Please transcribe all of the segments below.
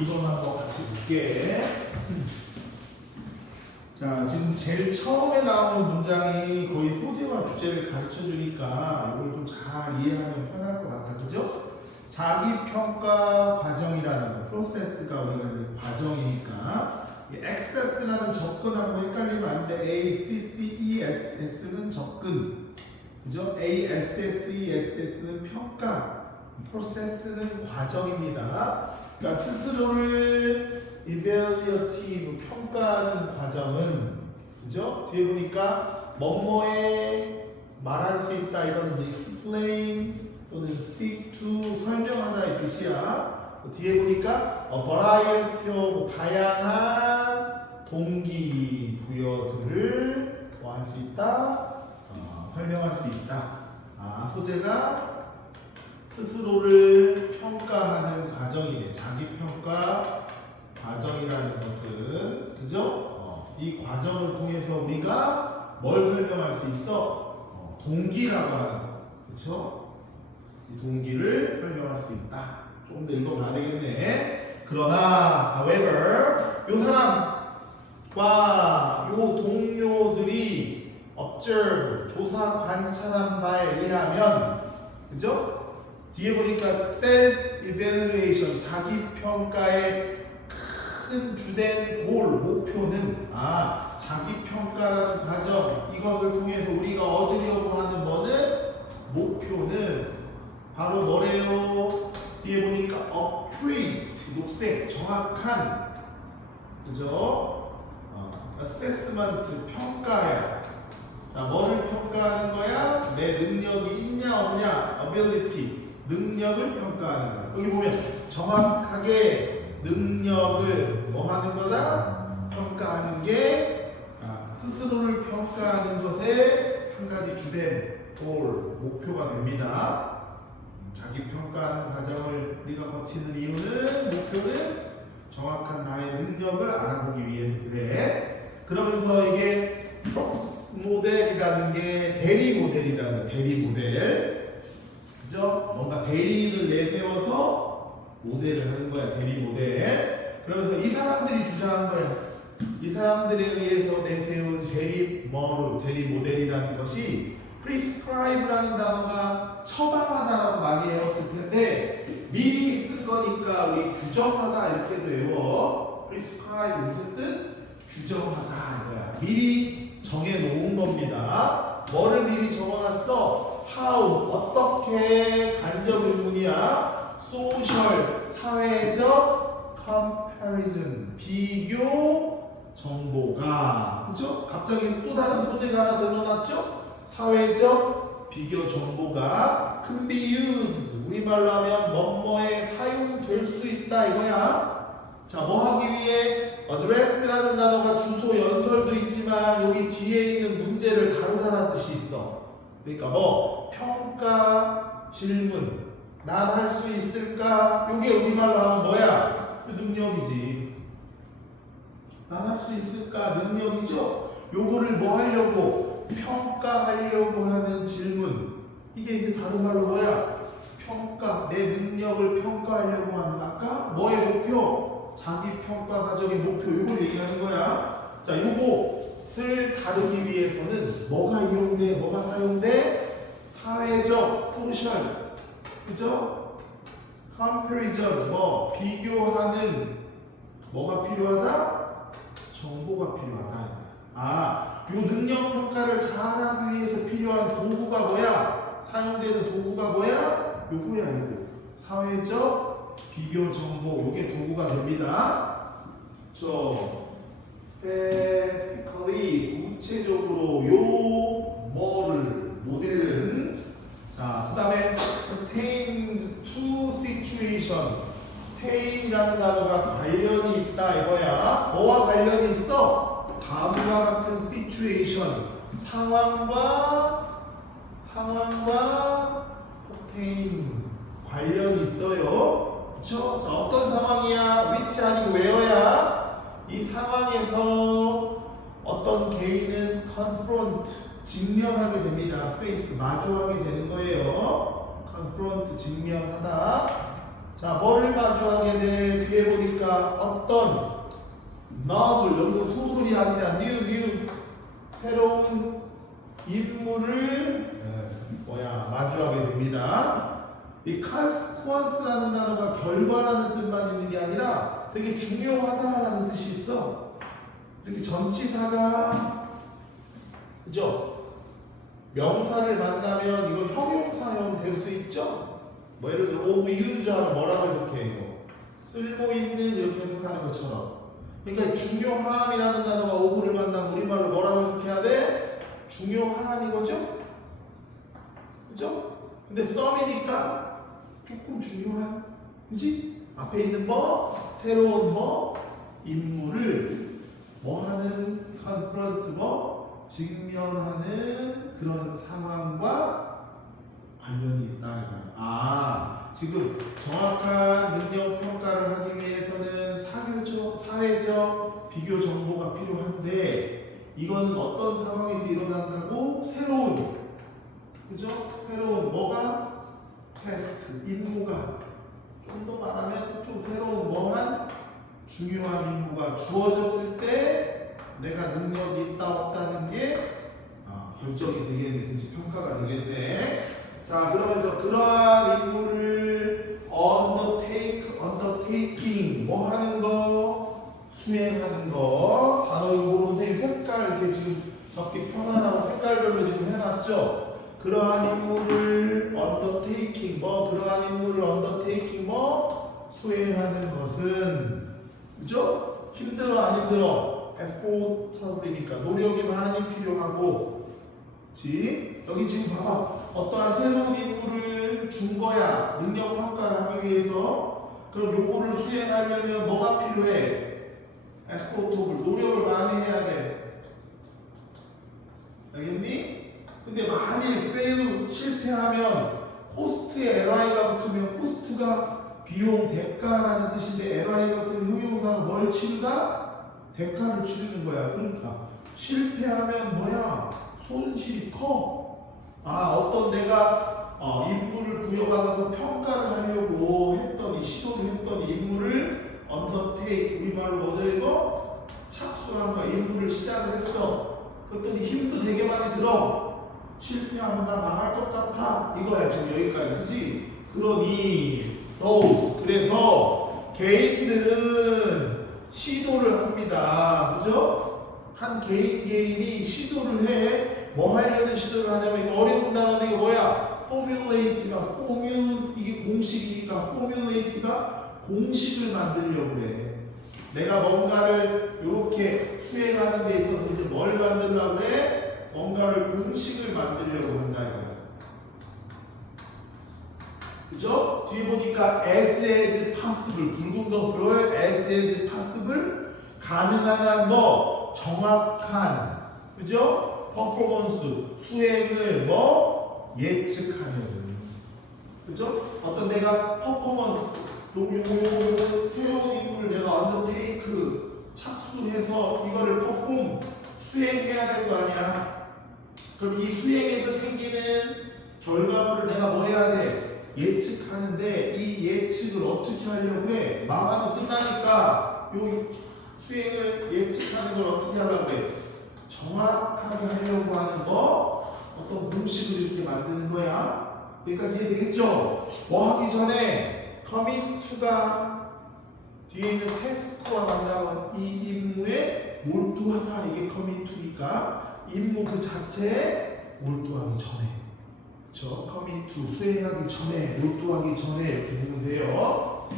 2번 한번 같이 볼게. 자, 지금 제일 처음에 나오는 문장이 거의 소재와 주제를 가르쳐 주니까 이걸 좀 잘 이해하면 편할 것 같아. 그죠? 자기 평가 과정이라는 거, 프로세스가 우리가 이제 과정이니까 access라는 접근하고 헷갈리면 안 돼. ACCESS는 접근. 그죠? ASSESS는 평가. 프로세스는 과정입니다. 그러니까 스스로를 evaluative 평가하는 과정은 그죠? 뒤에 보니까 뭐뭐에 말할 수 있다 이거는 이제 explain 또는 speak to 설명하다 이 뜻이야. 뒤에 보니까 variety of 다양한 동기 부여들을 뭐 할 수 있다? 설명할 수 있다. 소재가 스스로를 평가하는 과정이네. 자기평가 과정이라는 것은 그죠? 이 과정을 통해서 우리가 뭘 설명할 수 있어? 동기라고 하는 거. 그쵸? 이 동기를 설명할 수 있다. 조금 더 읽어봐야 되겠네. 그러나 however 요 사람과 요 동료들이 observe 조사 관찰한 바에 의하면 그죠? 뒤에 보니까 self evaluation 자기 평가의 큰 주된 골 목표는 자기 평가라는 과정 이것을 통해서 우리가 얻으려고 하는 뭐는 목표는 바로 뭐래요? 뒤에 보니까 accurate 녹색 정확한 그죠? assessment 평가야. 자, 뭐를 평가하는 거야? 내 능력이 있냐 없냐? ability 능력을 평가하는 거야. 여기 보면 정확하게 능력을 뭐 하는 거다? 평가하는 게 스스로를 평가하는 것의 한 가지 주된 골, 목표가 됩니다. 자기 평가하는 과정을 우리가 거치는 이유는 목표는 정확한 나의 능력을 알아보기 위해서 그래. 그러면서 이게 프록스 모델이라는 게 대리 모델이라는 거야. 대리 모델. 그죠? 뭔가 대리인을 내세워서 모델을 하는 거야. 대리 모델. 그러면서 이 사람들이 주장한 거야. 이 사람들에 의해서 내세운 대리 모델이라는 것이 prescribe라는 단어가 처방하다라고 많이 외웠을 텐데 미리 쓴 거니까 우리 규정하다 이렇게도 외워. prescribe 무슨 뜻? 규정하다 이거야. 미리 정해놓은 겁니다. 뭐를 미리 적어놨어? how 어떻게 간접 의문이야? social 사회적 comparison 비교 정보가 그죠? 갑자기 또 다른 소재가 하나 늘어났죠? 사회적 비교 정보가 can be used 우리말로 하면 뭐뭐에 사용될 수 있다 이거야. 자, 뭐 하기 위해? address라는 단어가 주소 연설도 있지만 여기 뒤에 있는 문제를 다루다는 뜻이 있어. 그러니까 뭐 평가 질문 난 할 수 있을까? 요게 우리말로 하면 뭐야? 능력이지. 난 할 수 있을까? 능력이죠? 요거를 뭐 하려고? 평가하려고 하는 질문. 이게 이제 다른 말로 뭐야? 평가, 내 능력을 평가하려고 하는 아까 뭐의 목표? 자기 평가 과정의 목표. 요걸 얘기하는 거야. 자, 요것을 다루기 위해서는 뭐가 이용돼? 뭐가 사용돼? 사회적, 소셜, 그죠? comparison, 뭐 비교하는 뭐가 필요하다? 정보가 필요하다. 요 능력 평가를 잘하기 위해서 필요한 도구가 뭐야? 사용되는 도구가 뭐야? 요거야, 요거. 사회적 비교 정보, 요게 도구가 됩니다. specifically 구체적으로 요 뭐를 모델은 자, 그 다음에 pertains to situation pertain이라는 단어가 관련이 있다 이거야. 뭐와 관련이 있어? 다음과 같은 situation 상황과 pertain 관련이 있어요. 그쵸? 자, 어떤 상황이야? which 아니고 where야? 이 상황에서 어떤 개인은 confront 직면하게 됩니다. face 마주하게 되는 거예요. confront 직면하다. 자, 뭐를 마주하게 돼? 뒤에 보니까 novel 여기서 소설이 아니라 new 새로운 인물을 마주하게 됩니다. 이 consequence라는 단어가 결과라는 뜻만 있는 게 아니라 되게 중요하다라는 뜻이 있어. 이렇게 전치사가 그죠? 명사를 만나면 이거 형용사형 될 수 있죠? 뭐 예를 들어 of use 하면 뭐라고 해석해 이거? 쓸모 있는 이렇게 해석하는 것처럼. 그러니까 중요함이라는 단어가 of를 만나면 우리말로 뭐라고 해석해야 돼? 중요한 이거죠? 그죠? 근데 some이니까 조금 중요한, 그지? 앞에 있는 뭐, 새로운 뭐, 인물을 뭐 하는, confront 뭐, 직면하는 그런 상황과 관련이 있다. 지금 정확한 능력 평가를 하기 위해서는 사회적 비교 정보가 필요한데, 이거는 어떤 상황에서 일어난다고? 새로운, 그죠? 새로운 뭐가? 태스크, 임무가 좀 더 말하면 좀 새로운 뭐한 중요한 임무가 주어졌을 때 내가 능력이 있다 없다는 게 결정이 되겠네. 그치? 평가가 되겠네. 자, 그러면서 그러한 임무를 undertaking 뭐 하는 거? 수행하는 거. 단어 이거 모르는 선생님 색깔 이렇게 지금 적기 편안하고 색깔별로 지금 해놨죠? 그러한 인물을 undertaking 뭐 수행하는 것은 그죠? 힘들어 안 힘들어? effort이니까 노력이 많이 필요하고, 그치? 여기 지금 봐봐, 어떠한 새로운 인물을 준 거야. 능력 평가를 하기 위해서. 그럼 요거를 수행하려면 뭐가 필요해? effortable 노력을 많이 해야 돼. 알겠니? 근데 만일 fail 실패하면 코스트에 li가 붙으면 코스트가 비용 대가라는 뜻인데 li가 붙으면 형용사가 뭘 치르다? 대가를 치르는 거야. 그러니까 실패하면 뭐야? 손실이 커. 어떤 내가 임무를 부여받아서 평가를 하려고 했더니 시도를 했더니 임무를 undertake 우리말로 뭐죠 이거? 착수한 거야. 임무를 시작을 했어. 그랬더니 힘도 되게 많이 들어. 실패하면 나 망할 것 같아. 이거야 지금 여기까지. 그치? 그러니 그래서 개인들은 시도를 합니다. 그죠? 한 개인이 시도를 해. 뭐 하려는 시도를 하냐면 이거 어려운 단어인데 이거 뭐야? 이게 공식이니까 formulate가 공식을 만들려고 해. 내가 뭔가를 이렇게 수행하는 데 있어서 이제 뭘 만들려고 해? 뭔가를 공식을 만들려고 한다 이거야. 그죠? 뒤에 보니까 as possible 붉은 거 보여요? as possible 가능한 한 뭐 정확한 그죠? 퍼포먼스 수행을 뭐 예측하는 그죠? 어떤 내가 퍼포먼스 새로운 인물을 내가 언더테이크 착수해서 이거를 퍼폼 수행해야 될 거 아니야. 그럼 이 수행에서 생기는 결과물을 내가 뭐 해야 돼? 예측하는데 이 예측을 어떻게 하려고 해? 망하면 끝나니까 요 수행을 예측하는 걸 어떻게 하려고 해? 정확하게 하려고 하는 거 어떤 공식을 이렇게 만드는 거야. 여기까지 이해되겠죠? 뭐 하기 전에 commit to가 뒤에 있는 task와 만나면 이 임무에 몰두하다 이게 commit to니까 임무 그 자체에 몰두하기 전에 그쵸? commit to 수행하기 전에 몰두하기 전에 이렇게 보면 돼요.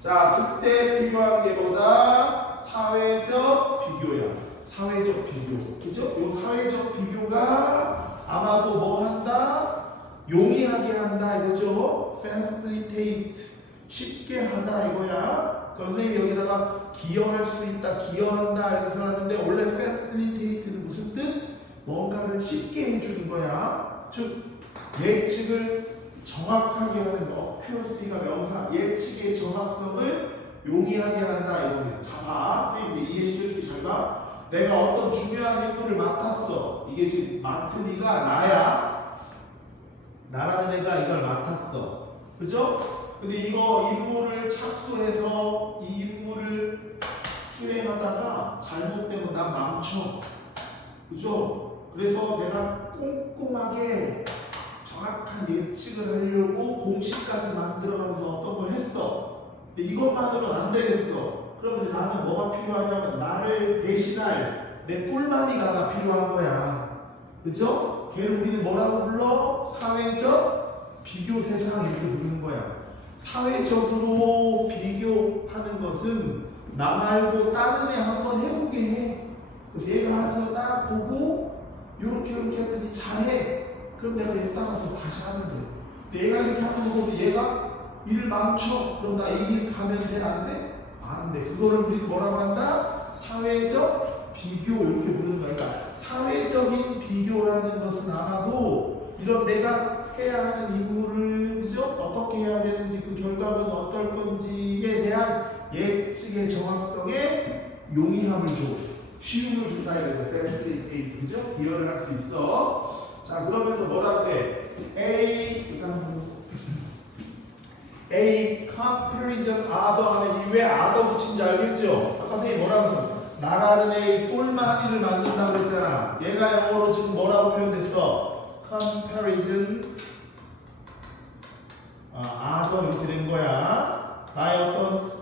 자 그때 필요한 게 뭐다? 사회적 비교야. 사회적 비교 그죠? 요 사회적 비교가 아마도 뭐 한다? 용이하게 한다 이거죠? facilitate 쉽게 하다 이거야. 그럼 선생님이 여기다가 기여할 수 있다, 기여한다 이렇게 써놨는데 원래 facilitate는 무슨 뜻? 뭔가를 쉽게 해주는 거야. 즉 예측을 정확하게 하는 거. accuracy가 명사, 예측의 정확성을 용이하게 한다 이겁니다. 자 봐, 선생님이 이해시켜주기 잘 봐. 내가 어떤 중요한 임무를 맡았어. 이게 지금 맡은 이가 나야. 나라는 애가 이걸 맡았어. 그죠? 근데 이거 임무를 착수해서 이 임무를 수행하다가 난 망쳐. 그죠? 그래서 내가 꼼꼼하게 정확한 예측을 하려고 공식까지 만들어가면서 어떤 걸 했어. 근데 이것만으로는 안 되겠어. 그러면 나는 뭐가 필요하냐면 나를 대신할 내 꿀마니가 하나 필요한 거야. 그죠? 걔를 우리는 뭐라고 불러? 사회적 비교 대상 이렇게 부르는 거야. 사회적으로 비교하는 것은 나 말고 다른 애 한번 해보게 해. 그래서 얘가 하는 거 딱 보고 요렇게 했더니 잘해. 그럼 내가 얘 따라서 다시 하면 돼. 얘가 이렇게 하는 거 보고 얘가 일을 망쳐. 그럼 나 이 길 가면 돼? 안 돼? 안 돼. 그거를 우리 뭐라고 한다? 사회적 비교 이렇게 부르는 거야. 그러니까 사회적인 비교라는 것은 아마도 이런 내가 해야 하는 임무를 그죠? 어떻게 해야 되는지 그 결과는 어떨 건지에 대한 예측의 정확성에 용이함을 줘. 쉬움을 준다 이거죠. facilitate 그죠? 기여를 할 수 있어. 자 그러면서 뭐라고 해? A comparison other 하면 이 왜 other 붙인지 알겠죠? 아까 선생님 뭐라고 했어? 나라는 A 꼴마니를 만든다고 그랬잖아. 얘가 영어로 지금 뭐라고 표현됐어? comparison other 이렇게 된 거야. 나의 어떤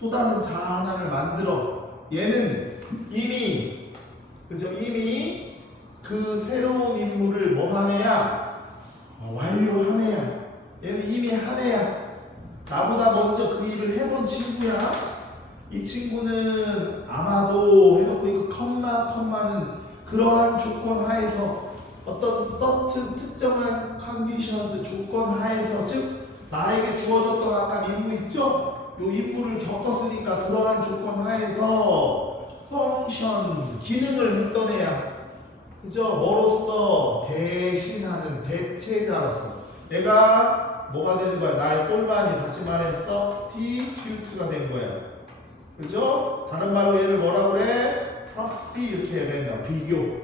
또 다른 자 하나를 만들어. 얘는 이미 그죠? 이미 그 새로운 임무를 뭐 한 애야? 완료한 애야. 얘는 이미 한 애야. 나보다 먼저 그 일을 해본 친구야. 이 친구는 아마도 해놓고 이거 컴마는 그러한 조건 하에서 어떤 certain 특정한 conditions 조건 하에서 즉 나에게 주어졌던 아까 임무 있죠? 요 임무를 겪었으니까 그러한 조건 하에서 펑션 기능을 했던 애야. 그죠? 뭐로서? 대신하는 대체자로서. 내가 뭐가 되는 거야? 나의 꼴만이 다시 말해 substitute가 된 거야. 그죠? 다른 말로 얘를 뭐라 그래? proxy 이렇게 해야 된다. 비교.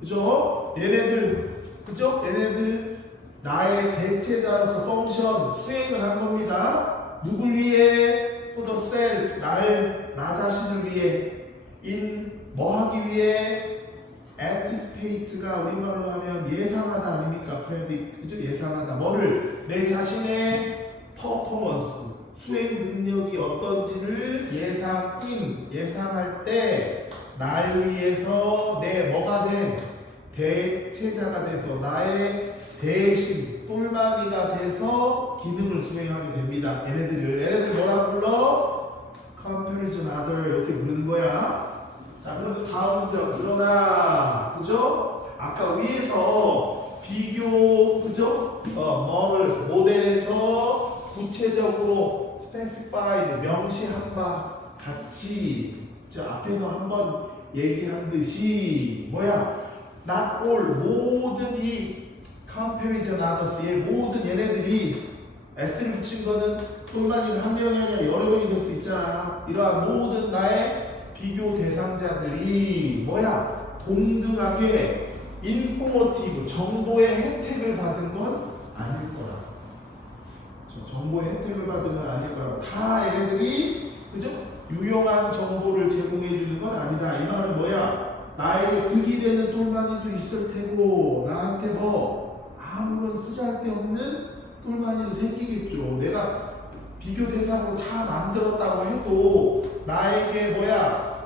그죠? 얘네들 그죠? 얘네들 나의 대체자로서 펑션 수행을 한 겁니다. 누굴 위해? for the self. 나 자신을 위해. 뭐 하기 위해? anticipate가 우리말로 하면 예상하다 아닙니까? predict 그죠? 예상하다. 뭐를? 내 자신의 퍼포먼스 수행 능력이 어떤지를 예상할 때 날 위해서 내 뭐가 된 대체자가 돼서 나의 대신 똘마니가 돼서 기능을 수행하게 됩니다. 얘네들 뭐라고 불러? comparison other 이렇게 부르는 거야. 자, 그럼 다음 문제. 그러나, 그죠? 아까 위에서 비교, 그죠? 뭐를 모델에서 구체적으로 specified, 명시한 바 같이, 저 앞에서 한번 얘기한 듯이, not all, 모든 이 comparison others의 모든 얘네들이 S를 붙인 거는 똘마니가 한 명이 아니라 여러 명이 될 수 있잖아. 이러한 모든 나의 비교 대상자들이 동등하게 인포머티브 정보의 혜택을 받은 건 아닐 거라. 정보의 혜택을 받은 건 아닐 거라고. 다 얘네들이 그죠? 유용한 정보를 제공해 주는 건 아니다. 이 말은 나에게 득이 되는 똘마니도 있을 테고 나한테 아무런 쓰잘데없는 똘마니도 생기겠죠. 내가 비교 대상으로 다 만들었다고 해도 나에게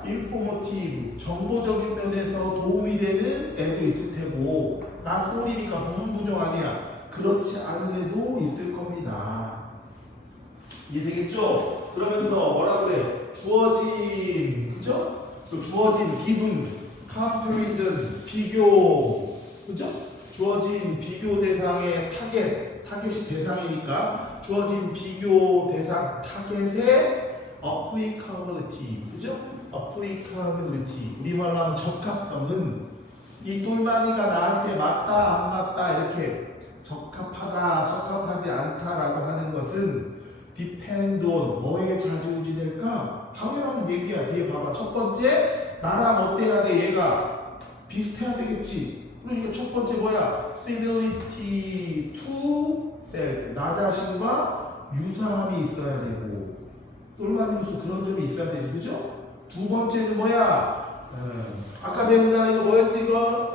인포머티브 정보적인 면에서 도움이 되는 애도 있을 테고 나 꼴이니까 부분부정 아니야. 그렇지 않은 애도 있을 겁니다. 이해되겠죠? 그러면서 뭐라 그래? 주어진 그죠? 또 주어진 기분 comparison 비교 그죠? 주어진 비교 대상의 타겟이 대상이니까 주어진 비교 대상 타겟의 applicability 그죠? applicability 우리말로 하면 적합성은 이 똘마니가 나한테 맞다 안 맞다 이렇게 적합하다 적합하지 않다라고 하는 것은 depend on 뭐에 좌지우지될까? 당연한 얘기야. 뒤에 봐봐. 첫 번째 나랑 어때야 돼? 얘가 비슷해야 되겠지. 그러니까 첫 번째 similarity to self 나 자신과 유사함이 있어야 되고 똘마니로서 그런 점이 있어야 되지. 그죠? 두 번째는 아까 배운 단어 이거 뭐였지? 이거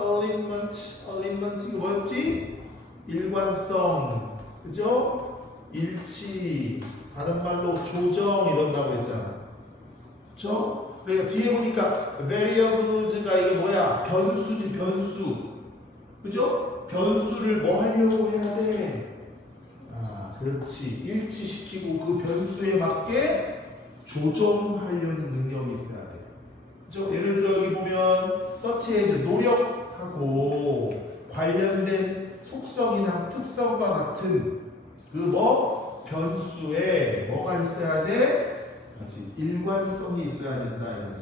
alignment 이거 뭐였지? 일관성, 그죠? 일치, 다른 말로 조정 이런다고 했잖아. 그죠? 그러니까 뒤에 보니까 variables가 이게 뭐야? 변수지, 변수. 그죠? 변수를 뭐 하려고 해야 돼? 그렇지. 일치시키고 그 변수에 맞게 조정하려는 능력이 있어야 돼. 그죠? 예를 들어 여기 보면 서치에 노력하고 관련된 속성이나 특성과 같은 그 뭐 변수에 뭐가 있어야 돼? 그렇지. 일관성이 있어야 된다 이거죠.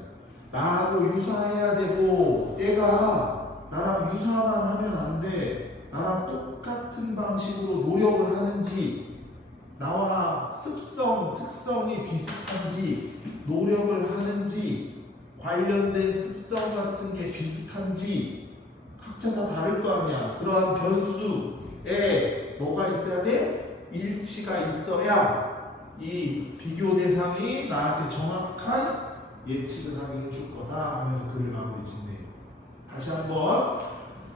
나하고 유사해야 되고 얘가 나랑 유사만 하면 안 돼. 나랑 똑같은 방식으로 노력을 하는지 나와 습성, 특성이 비슷한지 노력을 하는지 관련된 습성 같은 게 비슷한지 각자 다 다를 거 아니야. 그러한 변수에 뭐가 있어야 돼? 일치가 있어야 이 비교 대상이 나한테 정확한 예측을 하게 해줄 거다 하면서 글을 마무리 짓네요. 다시 한번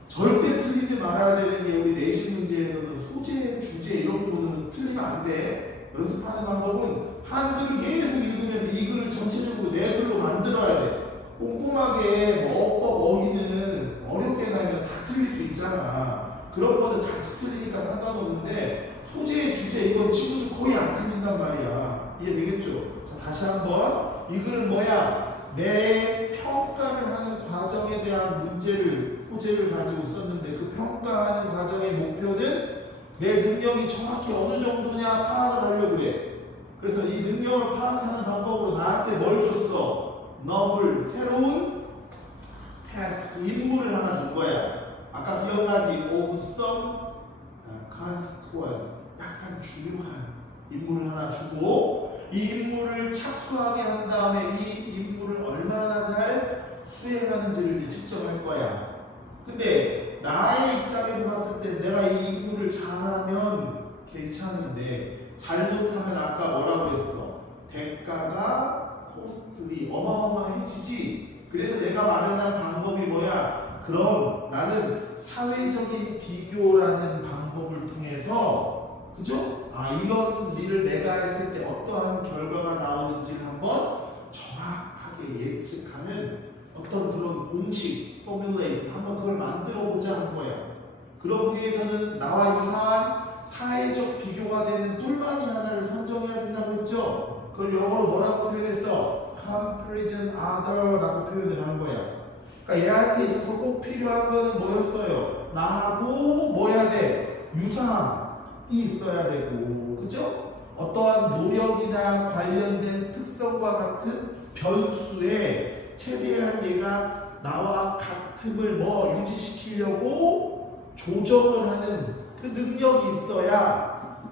절대 틀리지 말아야 되는 게 우리 내신 문제에서는 소재, 주제 이런 부분은 틀리면 안 돼. 연습하는 방법은 한글을 계속 읽으면서 이 글을 전체적으로 내 글로 만들어야 돼. 꼼꼼하게 뭐 어법, 어휘는 어렵게 나면 다 틀릴 수 있잖아. 그런 거는 같이 틀리니까 상관없는데 소재, 주제 이건 친구들 거의 안 틀린단 말이야. 이해되겠죠? 자, 다시 한번 이 글은 뭐야? 내 평가를 하는 과정에 대한 문제를 소재를 가지고 썼는데 그 평가하는 과정의 목표는 내 능력이 정확히 어느 정도냐 파악을 하려고 그래. 그래서 이 능력을 파악하는 방법으로 나한테 뭘 줬어? 너블, 새로운 태스크, 임무를 하나 준 거야. 아까 기억나지? of some consequence, 약간 중요한 임무를 하나 주고 이 임무를 착수하게 한 다음에 이 임무를 얼마나 잘 수행하는지를 이제 측정할 거야. 근데 나의 입장에서 봤을 때 내가 이 임무를 잘하면 괜찮은데 잘못하면 아까 뭐라고 했어? 대가가 코스트리 어마어마해지지. 그래서 내가 마련한 방법이 뭐야? 그럼 나는 사회적인 비교라는 방법을 통해서 그죠? 이런 일을 내가 했을 때 어떠한 결과가 나오는지를 한번 정확하게 예측하는 어떤 그런 공식, 포뮬레이트 한번 그걸 만들어 보자 한 거야. 그러기 위해서는 나와 유사한 사회적 비교가 되는 똘마니 하나를 선정해야 된다고 했죠. 그걸 영어로 뭐라고 표현했어? comparison other라고 표현을 한 거야. 그러니까 얘한테 있어서 꼭 필요한 거는 뭐였어요? 나하고 뭐 해야 돼? 유사함이 있어야 되고, 그죠? 어떠한 노력이나 관련된 특성과 같은 변수에 최대한 얘가 나와 같음을 뭐 유지시키려고 조정을 하는 그 능력이 있어야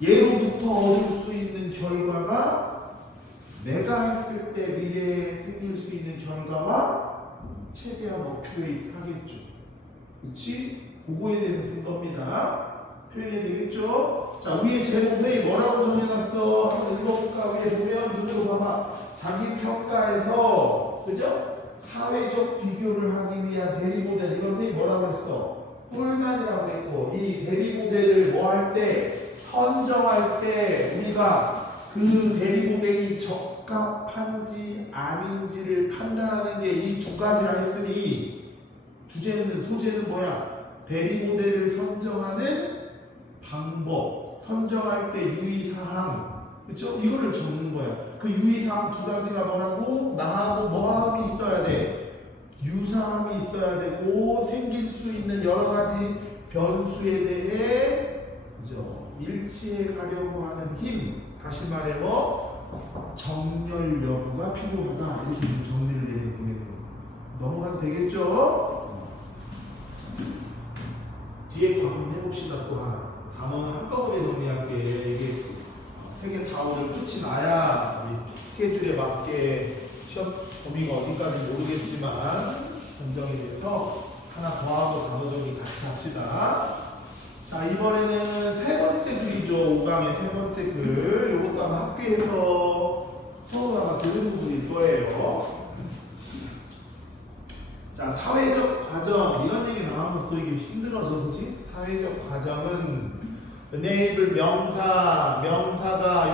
예로부터 얻을 수 있는 결과가 내가 했을 때 미래에 생길 수 있는 결과와 최대한 어큐레이트 하겠죠. 그치? 그거에 대해서 쓴 겁니다. 표현이 되겠죠? 자, 위에 제목에 뭐라고 정해놨어? 한번 읽어볼까? 위에 보면 눈으로 봐봐. 자기 평가에서 그죠? 사회적 비교를 하기 위한 대리모델 이걸 선생님이 뭐라고 했어? 똘만이라고 했고 이 대리모델을 뭐 할 때? 선정할 때 우리가 그 대리모델이 적합한지 아닌지를 판단하는 게 이 두 가지라 했으니 주제는 소재는 뭐야? 대리모델을 선정하는 방법, 선정할 때 유의사항, 그렇죠? 이거를 적는 거야. 그 유의사항 두 가지가 뭐라고? 나하고 뭐함이 있어야 돼? 유사함이 있어야 되고 생길 수 있는 여러 가지 변수에 대해 그죠? 일치해 가려고 하는 힘, 다시 말해 뭐 정렬 여부가 필요하다 이렇게 좀 정리를 내리면 되겠네요. 넘어가도 되겠죠? 뒤에 거 한번 해봅시다. 또 하나 단어는 한꺼번에 정리할게. 이게 세 개 다 오늘 끝이 나야 우리 스케줄에 맞게 시험 범위가 어디까지 모르겠지만 선정이 돼서 하나 더하고 단어 정리 같이 합시다. 자, 이번에는 세 번째 글이죠. 5강의 세 번째 글. 이것도 아마 학교에서 처음 아마 들은 부분일 거예요. 자, 사회적 과정 이런 얘기 나오면 또 이게 힘들어져, 그렇지? 사회적 과정은 enable 명사가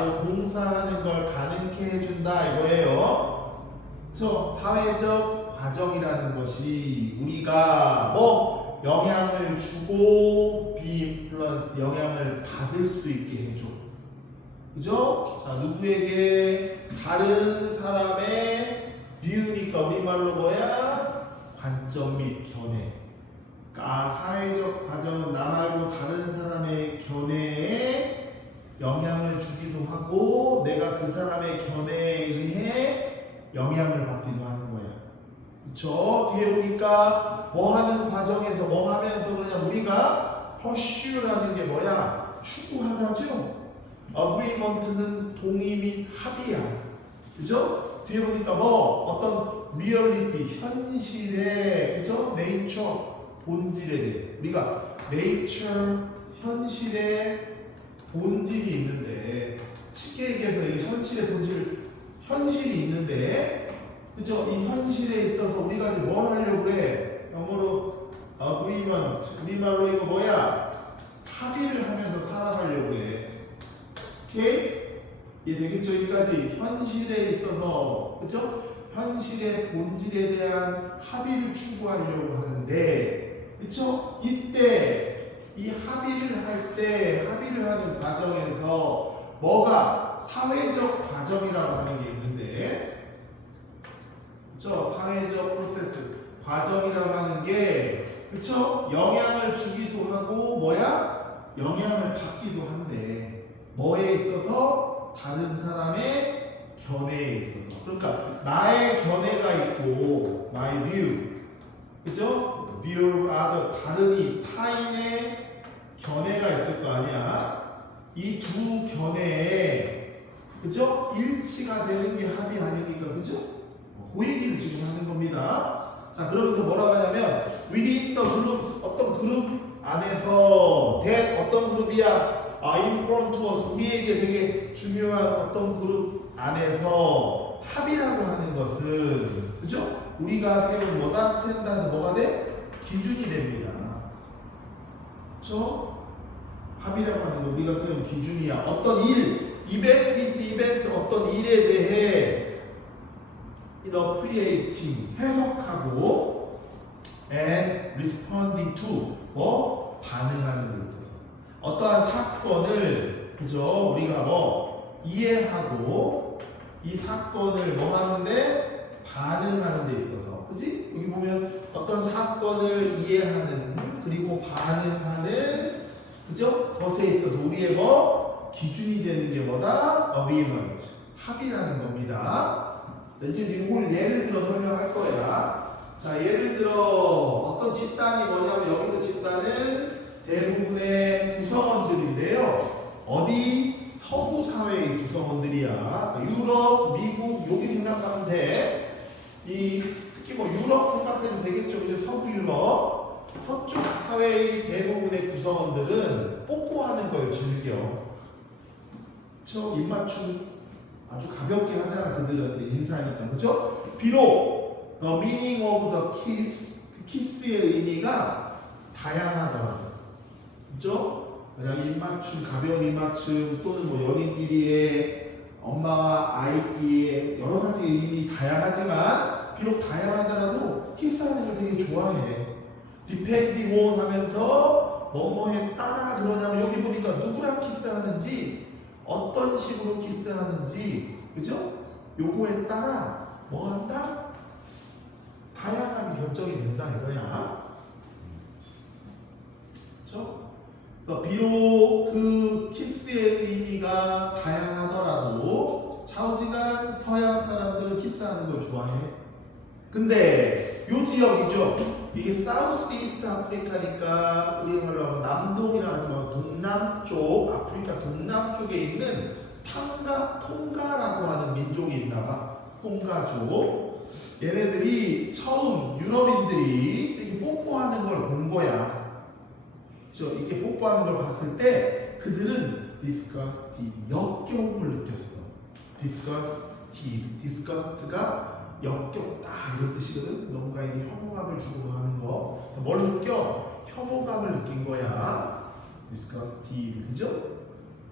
요 동사하는 걸 가능케 해준다 이거예요. 그렇죠? 사회적 과정이라는 것이 우리가 뭐 영향을 주고 be influenced 영향을 받을 수 있게 해줘. 그죠? 자, 누구에게? 다른 사람의 view니까 우리말로 뭐야? 관점 및 견해. 그러니까 사회적 과정은 나 말고 다른 사람의 견해에 영향을 주기도 하고 내가 그 사람의 견해에 의해 영향을 받기도 하는 거야. 그쵸? 뒤에 보니까 뭐 하는 과정에서 뭐 하면서 그러냐 우리가 pursue라는 게 뭐야? 추구하다죠? agreement는 동의 및 합의야. 그죠? 뒤에 보니까 뭐 어떤 reality 현실의 그죠? nature 본질에 대해 우리가 nature 현실의 본질이 있는데 쉽게 얘기해서 이 현실의 현실이 있는데 그죠? 이 현실에 있어서 우리가 이제 뭘 하려고 그래? 영어로 agreement 우리말로 이거 뭐야? 합의를 하면서 살아가려고 그래. 오케이? 이해되겠죠? 여기까지 현실에 있어서 그죠? 현실의 본질에 대한 합의를 추구하려고 하는데 그쵸? 이때 이 합의를 하는 과정에서 뭐가 사회적 과정이라고 하는 게 있는데 그쵸? 사회적 프로세스 과정이라고 하는 게 그쵸? 영향을 주기도 하고 뭐야? 영향을 받기도 한데 뭐에 있어서? 다른 사람의 견해에 있어서. 그러니까 나의 견해가 있고 my view 그죠? view of other 다른 타인의 견해가 있을 거 아니야. 이 두 견해에 그죠? 일치가 되는 게 합의 아닙니까? 그죠? 그 얘기를 지금 하는 겁니다. 자, 그러면서 뭐라고 하냐면 within the groups 어떤 그룹 안에서 어떤 그룹이야? important to us 우리에게 되게 중요한 어떤 그룹 안에서 합의라고 하는 것은 그죠? 우리가 세운 뭐다? 스탠다드 뭐가 돼? 기준이 됩니다. 그죠? 합의라고 하는 건 우리가 세운 기준이야. 어떤 이벤트 어떤 일에 대해 interpreting 해석하고 and responding to 뭐 반응하는 데 있어서 어떠한 사건을 그죠? 우리가 뭐 이해하고 이 사건을 뭐 하는데 반응하는 데 있어서 그지? 여기 보면 어떤 사건을 이해하는 그리고 반응하는 그죠? 것에 있어서 우리의 뭐 기준이 되는 게 뭐다? agreement 합의라는 겁니다. 이제 이걸 예를 들어 설명할 거야. 자, 예를 들어 어떤 집단이 뭐냐면 여기서 집단은 대부분의 구성원들인데요. 어디? 서구 사회의 구성원들이야. 유럽, 미국 여기 생각하면 돼. 특히 뭐 유럽 생각해도 되겠죠. 이제 서구 유럽, 서쪽 사회의 대부분의 구성원들은 뽀뽀하는 걸 즐겨. 그쵸? 입맞춤 아주 가볍게 하잖아. 그들한테 인사하니까. 그죠? 비록 the meaning of the kiss 그 키스의 의미가 다양하더라도 그죠? 그냥 입맞춤, 가벼운 입맞춤 또는 뭐 연인끼리의 엄마와 아이끼리의 여러 가지 의미 다양하지만 비록 다양하더라도 키스하는 걸 되게 좋아해. depending on 하면서 뭐뭐에 따라 그러냐면 여기 보니까 누구랑 키스하는지 어떤 식으로 키스하는지 그죠? 요거에 따라 뭐 한다? 다양한 결정이 된다 이거야. 그쵸? 그래서 비록 그 키스의 의미가 다양하더라도 좌우지간 서양 사람들은 키스하는 걸 좋아해. 근데 요 지역이죠. 이게 사우스 이스트 아프리카니까 우리가 말로 하면 남동이라는 건 동남쪽 아프리카 동남쪽에 있는 통가라고 하는 민족이 있나봐. 통가족. 얘네들이 처음 유럽인들이 이렇게 뽀뽀하는 걸 본 거야. 이렇게 뽀뽀하는 걸 봤을 때 그들은 disgusting 역겨움을 느꼈어. disgust가 역겹다 이런 뜻이거든. 누군가에게 혐오감을 주고 하는 거. 뭘 느껴? 혐오감을 느낀 거야. disgusted, 그죠?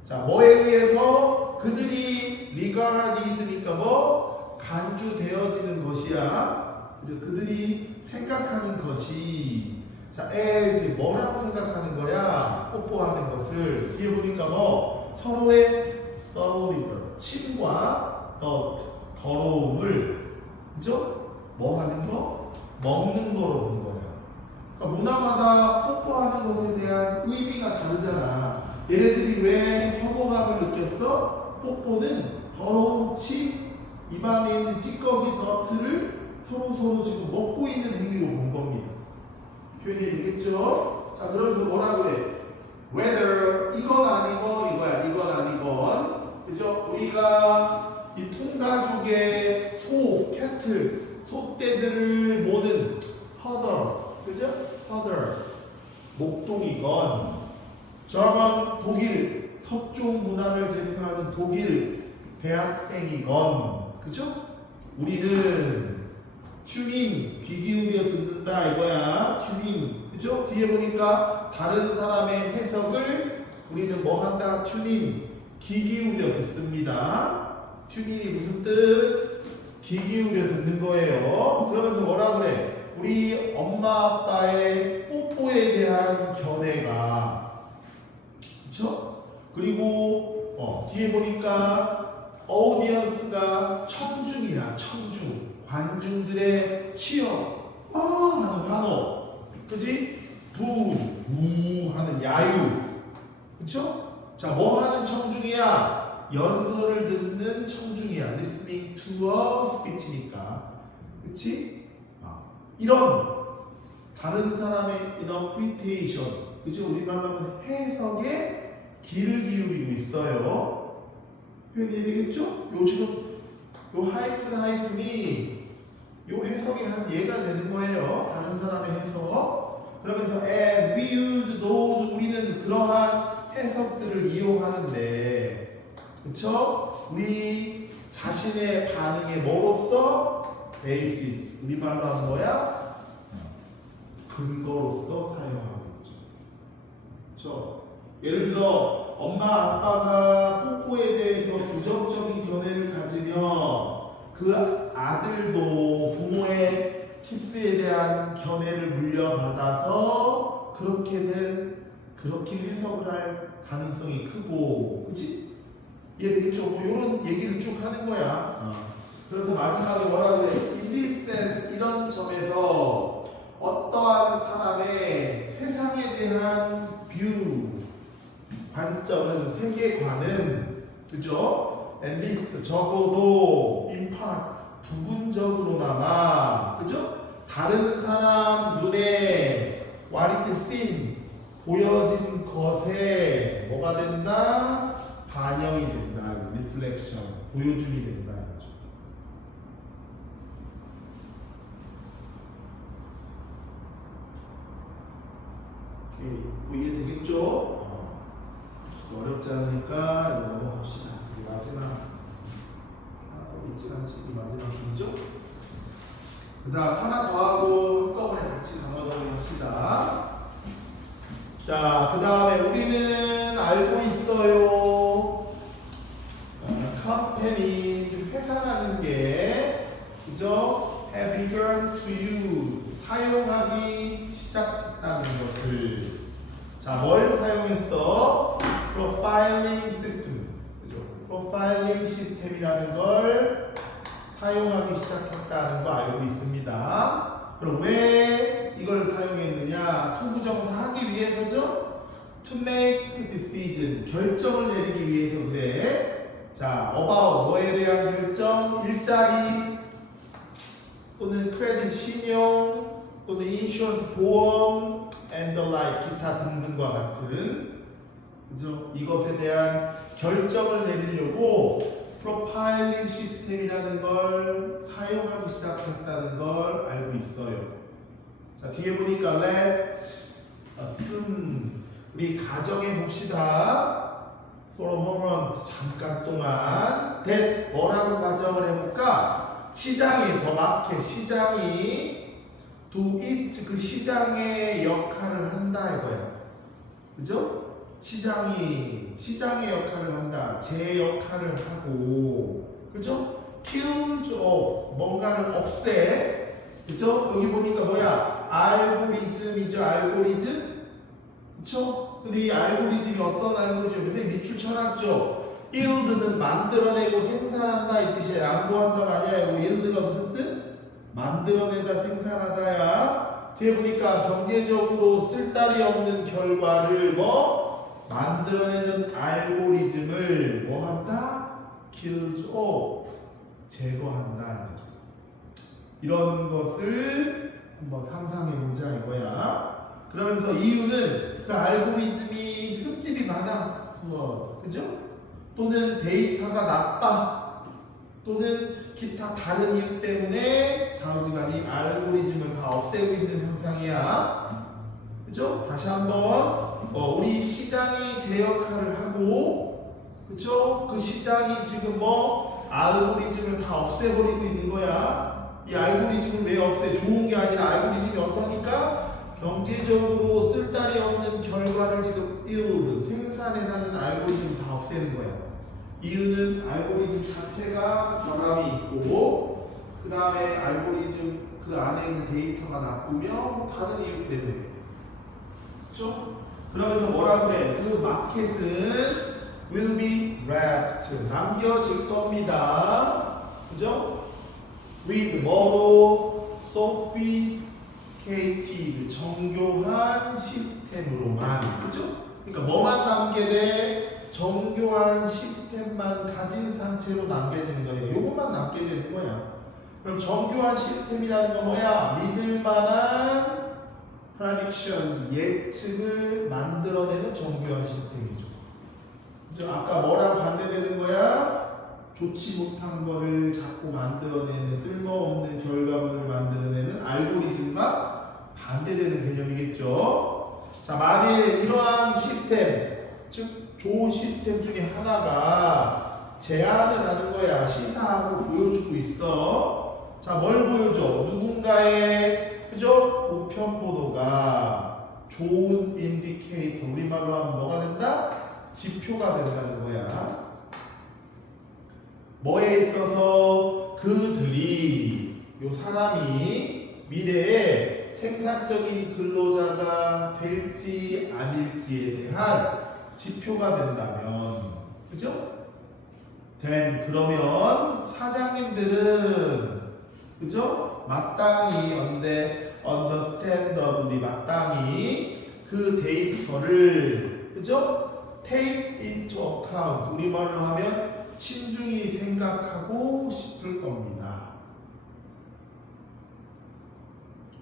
자, 뭐에 의해서 그들이 regarded니까 뭐 간주되어지는 것이야. 그죠? 그들이 생각하는 것이. 자, as 뭐라고 생각하는 거야? 뽀뽀하는 것을. 뒤에 보니까 뭐 서로의 썰리ver 침과 더러움을, 그죠? 뭐 하는 거? 먹는 거로 본 거야. 그러니까 문화마다 뽀뽀하는 것에 대한 의미가 다르잖아. 얘네들이 왜 혐오감을 느꼈어? 뽀뽀는 더러운 침, 입안에 있는 찌꺼기 더트를 서로 지금 먹고 있는 행위로 본 겁니다. 표현이 되겠죠? 자, 그러면서 뭐라 그래? whether 이건 아니건 이거야. 이건 아니건, 그죠? 우리가 이 통가족의 소, 캐틀, 소떼들을 모는 herders, 그죠? herders, 목동이건, 저건 독일 서쪽 문화를 대표하는 독일 대학생이건, 그죠? 우리는 튜닝, 귀 기울여 듣는다 이거야. 튜닝, 그죠? 뒤에 보니까 다른 사람의 해석을 우리는 뭐 한다? 튜닝, 귀 기울여 듣습니다. 튜닝이 무슨 뜻? 귀 기울여 듣는 거예요. 그러면서 뭐라 그래? 우리 엄마 아빠의 뽀뽀에 대한 견해가, 그쵸? 그리고 뒤에 보니까 audience가 청중이야. 청중, 관중들의 취업 하는 환호, 그치? 우 하는 야유, 그쵸? 자, 뭐 하는 청중이야? 연설을 듣는 청중이야. listening to a speech니까, 그치? 이런 다른 사람의 interpretation, 그죠? 우리말로 하면 해석에 귀를 기울이고 있어요. 표현이 되겠죠? 요 지금 요 하이픈이 요 해석의 한 예가 되는 거예요. 다른 사람의 해석. 그러면서 and we use those, 우리는 그러한 해석들을 이용하는데, 그쵸? 우리 자신의 반응에 뭐로써? basis, 우리말로 하는 거야? 근거로서 사용하고 있죠. 그쵸? 예를 들어 엄마 아빠가 뽀뽀에 대해서 부정적인 견해를 가지면 그 아들도 부모의 키스에 대한 견해를 물려받아서 그렇게 해석을 할 가능성이 크고, 그치? 이해되겠죠? 뭐 이런 얘기를 쭉 하는 거야. 그래서 마지막에 뭐라 그래? In this sense, 이런 점에서 어떠한 사람의 세상에 대한 뷰, 관점은, 세계관은, 그죠? At least 적어도 in part, 부분적으로나마, 그죠? 다른 사람 눈에 what it seen, 보여진 것에 뭐가 된다? 반영이 된다. reflection, 보여줌이 된다. 이해되겠죠? 어렵지 않으니까 넘어갑시다. 마지막 있지 않지? 이 마지막 분이죠? 그 다음 하나 더 하고 한꺼번에 같이 나눠보기 합시다. 자, 그 다음에 우리는 알고 있어요. 컴퍼니, 지금 회사라는 게, 그죠? have begun to use, 사용하기 시작했다는 것을. 자, 뭘 사용했어? 프로파일링 시스템, 그죠? 프로파일링 시스템이라는 걸 사용하기 시작했다는 거 알고 있습니다. 그럼 왜 이걸 사용했느냐? 투부정사 하기 위해서죠? To make decision, 결정을 내리기 위해서 그래. 자, about, 뭐에 대한 결정? 일자리 또는 크레딧 신용 또는 인슈런스 보험 and the like, 기타 등등과 같은, 그죠? 이것에 대한 결정을 내리려고 프로파일링 시스템이라는 걸 사용하기 시작했다는 걸 알고 있어요. 자, 뒤에 보니까 let's assume, 우리 가정해 봅시다. for a moment, 잠깐 동안 that 뭐라고 가정을 해볼까? 시장이 더 마켓 시장이 do it 그 시장의 역할을 한다 이거야. 그죠? 시장의 역할을 한다. 제 역할을 하고 그죠? kills off 뭔가를 없애. 그죠? 여기 보니까 뭐야? 알고리즘이죠. 알고리즘. 그쵸? 근데 이 알고리즘이 어떤 알고리즘인데 밑줄 쳐놨죠. yield는 만들어내고 생산한다 이 뜻이야. 양보한다가 아니야. yield가 무슨 뜻? 만들어내다 생산하다야. 뒤에 보니까 경제적으로 쓸데기 없는 결과를 뭐 만들어내는 알고리즘을 뭐 한다? kills off 제거한다. 이런 것을 한번 상상해보자 이거야. 그러면서 이유는 그 알고리즘이 흠집이 많아. 그죠? 또는 데이터가 나빠. 또는 기타 다른 이유 때문에 좌우지간이 알고리즘을 다 없애고 있는 현상이야. 그죠? 다시 한번 우리 시장이 제 역할을 하고 그죠? 그 시장이 지금 뭐 알고리즘을 다 없애버리고 있는 거야. 이 알고리즘을 왜 없애? 좋은 게 아니라 알고리즘이 어떠니까? 경제적으로 쓸데기 없는 결과를 지금 생산해내는 알고리즘 다 없애는 거야. 이유는 알고리즘 자체가 결함이 있고 그 다음에 알고리즘 그 안에 있는 데이터가 나쁘면 뭐 다른 이유 때문에 그렇죠? 그러면서 뭐라 그래? 그 마켓은 will be wrapped 남겨질 겁니다. 그죠? with 뭐로? sophisticated 정교한 시스템으로만. 그죠? 그러니까 뭐만 남게 돼? 정교한 시스템만 가진 상태로 남겨지는 거예요. 요것만 남게 되는 거야. 그럼 정교한 시스템이라는 건 뭐야? 믿을 만한 predictions 예측을 만들어내는 정교한 시스템이죠. 그죠? 아까 뭐랑 반대되는 거야? 좋지 못한 거를 자꾸 만들어내는 쓸모없는 결과물을 만들어내는 알고리즘과 반대되는 개념이겠죠. 자, 만일 이러한 시스템, 즉 좋은 시스템 중에 하나가 제안을 하는 거야. 시사하고 보여주고 있어. 자, 뭘 보여줘? 누군가의 그죠? 우편 보도가 좋은 인디케이터, 우리말로 하면 뭐가 된다? 지표가 된다는 거야. 뭐에 있어서 그들이 요 사람이 미래에 생산적인 근로자가 될지 아닐지에 대한 지표가 된다면 그죠? 그러면 사장님들은 그죠? 마땅히 understandably 마땅히 그 데이터를 그죠? take into account 우리말로 하면 신중히 생각하고 싶을 겁니다.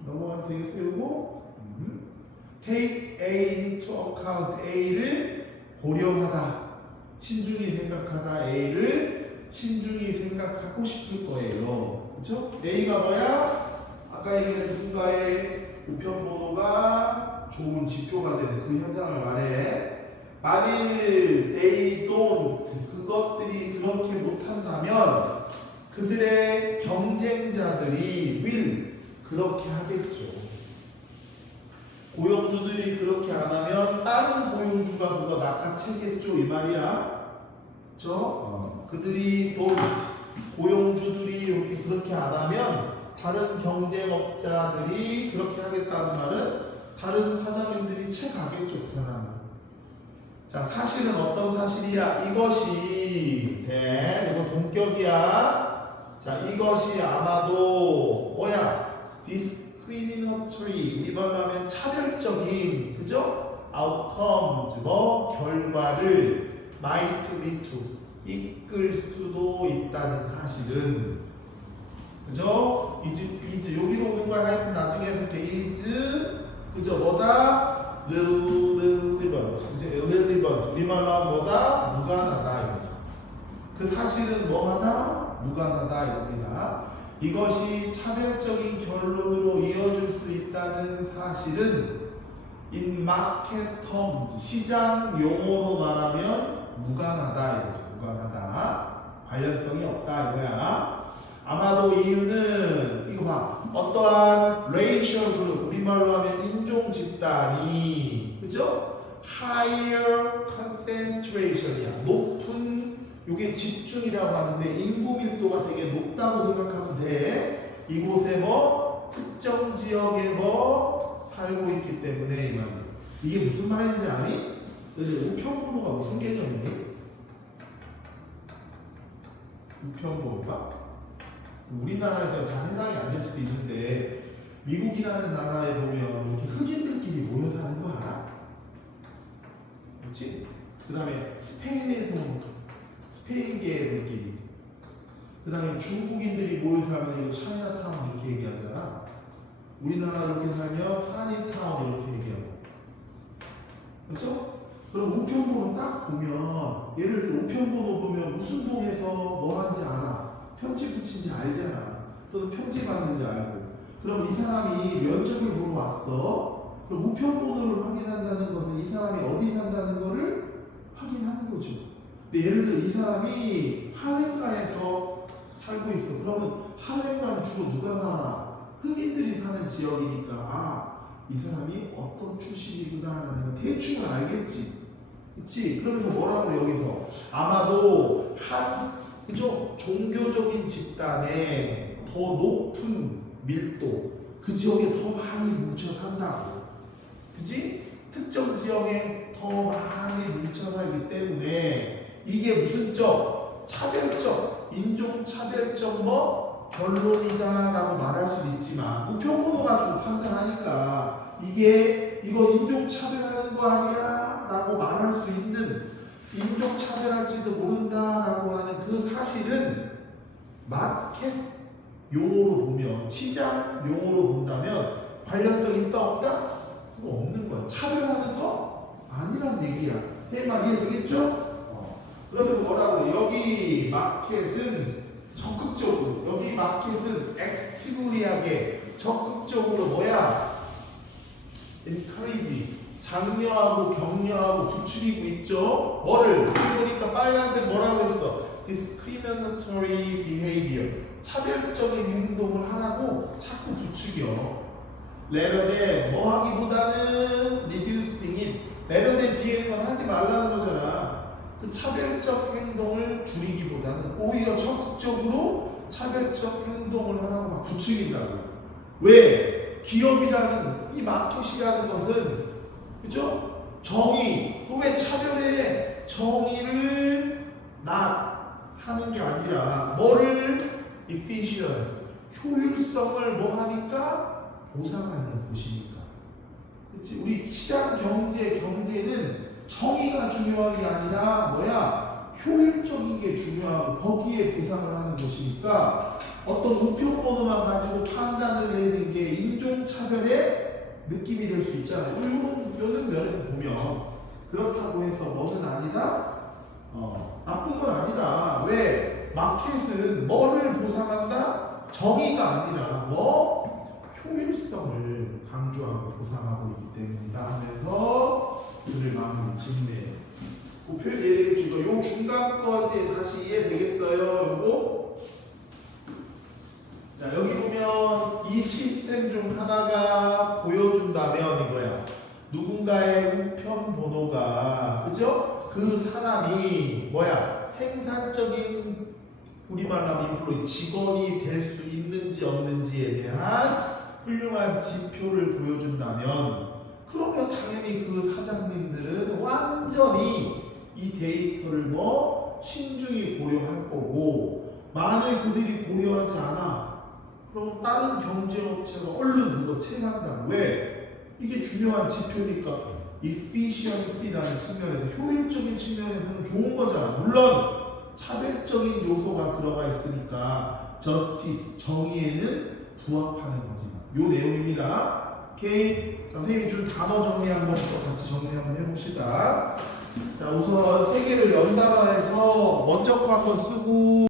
넘어가도 되겠어요? 이거? take A into account A를 고려하다 신중히 생각하다 A를 신중히 생각하고 싶을 거예요. 그렇죠? A가 뭐야? 아까 얘기한 누군가의 우편 번호가 좋은 지표가 되는 그 현상을 말해. 만일 they don't 그것들이 그렇게 못한다면 그들의 경쟁자들이 will 그렇게 하겠죠. 고용주들이 그렇게 안 하면 다른 고용주가 그거 낚아채겠죠 이 말이야. 그렇죠? 그들이 don't 고용주들이 이렇게 그렇게 안 하면 다른 경쟁업자들이 그렇게 하겠다는 말은 다른 사장님들이 채가겠죠 그 사람은. 자, 사실은 어떤 사실이야? 이것이 이거 동격이야. 자, 이것이 아마도 뭐야? discriminatory 우리말로 하면 차별적인 그죠? outcomes 뭐 결과를 might lead to 이끌 수도 있다는 사실은 그죠? is 여기로 오는 거야. 하여튼 나중에 이렇게 is 그죠? 뭐다? relevant 우리말로 하면 뭐다? 무관하다 이거죠. 그 사실은 뭐하다? 무관하다 이겁니다. 이것이 차별적인 결론으로 이어질 수 있다는 사실은 in market terms 시장 용어로 말하면 무관하다 이거죠. 무관하다 관련성이 없다 이거야. 아마도 이유는 이거 봐. 어떠한 레이셜 그룹 우리말로 하면 인종 집단이 그죠? higher concentration이야. 높은 요게 집중이라고 하는데 인구 밀도가 되게 높다고 생각하면 돼. 이곳에 뭐 특정 지역에 뭐 살고 있기 때문에 이 말이야. 이게 무슨 말인지 아니? 우편번호가 무슨 개념이니? 우편번호가? 우리나라에서 잘 해당이 안 될 수도 있는데 미국이라는 나라에 보면 이렇게 흑인들끼리 모여 사는 거 알아? 그렇지? 그 다음에 스페인에서 스페인계들끼리 그 다음에 중국인들이 모여 살면 이거 차이나타운 이렇게 얘기하잖아. 우리나라 이렇게 살면 한인타운 이렇게 얘기하고 그렇죠? 그럼 우편번호 딱 보면 예를 들어 우편번호 보면 무슨 동에서 뭐 하는지 알아. 편지 붙인지 알잖아. 또는 편지 받는지 알고. 그럼 이 사람이 면접을 보러 왔어. 그럼 우편번호를 확인한다는 것은 이 사람이 어디 산다는 거를 확인하는 거죠. 근데 예를 들어 이 사람이 할렘가에서 살고 있어. 그러면 할렘가는 주로 누가 살아? 흑인들이 사는 지역이니까 아, 이 사람이 어떤 출신이구나 하는 걸 대충 알겠지. 그치? 그러면서 뭐라고 여기서 아마도 그죠? 종교적인 집단에 더 높은 밀도 그 지역에 더 많이 뭉쳐 산다고. 그치? 특정 지역에 더 많이 뭉쳐 살기 때문에 이게 무슨 적? 차별적, 인종차별적 뭐 결론이다라고 말할 수도 있지만 우편번호 가지고 판단하니까 이거 인종차별하는 거 아니야? 라고 말할 수 있는 인종차별할지도 모른다라고 하는 그 사실은 마켓 용어로 보면 시장 용어로 본다면 관련성이 있다 없다? 그거 없는 거야. 차별하는 거 아니란 얘기야. 내 말 이해되겠죠? 그러면서 뭐라고 여기 마켓은 적극적으로 여기 마켓은 액티브리하게 적극적으로 뭐야? encourage 장려하고 격려하고 부추기고 있죠. 뭐를? 보니까 빨간색 뭐라고 했어? discriminatory behavior 차별적인 행동을 하라고 자꾸 부추겨. rather than 뭐 하기보다는 reducing it rather than 뒤에는 하지 말라는 거잖아. 그 차별적 행동을 줄이기보다는 오히려 적극적으로 차별적 행동을 하라고 막 부추긴다고. 왜? 기업이라는 이 마켓이라는 것은 그죠? 정의, 또 왜 차별에 정의를 하는 게 아니라 뭐를 efficiency, 효율성을 뭐 하니까 보상하는 곳이니까. 그치? 우리 시장 경제는 정의가 중요한 게 아니라 뭐야? 효율적인 게 중요하고 거기에 보상을 하는 것이니까 어떤 우편번호만 가지고 판단을 내리는 게 인종차별의 느낌이 될 수 있잖아요. 이런 면에서 보면 그렇다고 해서 뭐는 아니다? 나쁜 건 아니다. 왜? 마켓은 뭐를 보상한다? 정의가 아니라 뭐? 효율성을 강조하고 보상하고 있기 때문이다 하면서 글을 마무리 짓네. 그 표현 이해되겠죠? 요 중간 거 이제 다시 이해되겠어요? 요거? 자, 여기 보면 이 시스템 중 하나가 보여준다면 이거야. 누군가의 우편 번호가 그죠? 그 사람이 뭐야? 생산적인 우리말로 하면 인플루이 직원이 될 수 있는지 없는지에 대한 훌륭한 지표를 보여준다면 그러면 당연히 그 사장님들은 완전히 이 데이터를 뭐 신중히 고려할 거고 만일 그들이 고려하지 않아 그럼 다른 경제업체가 얼른 그거 채간다. 왜? 이게 중요한 지표니까 efficiency라는 측면에서 효율적인 측면에서는 좋은 거잖아. 물론 차별적인 요소가 들어가 있으니까 justice, 정의에는 부합하는 거지만 요 내용입니다. 오케이? 자, 선생님이 준 단어 정리 한번 또 같이 정리 한번 해봅시다. 자, 우선 세 개를 연달아해서 먼저 거 한번 쓰고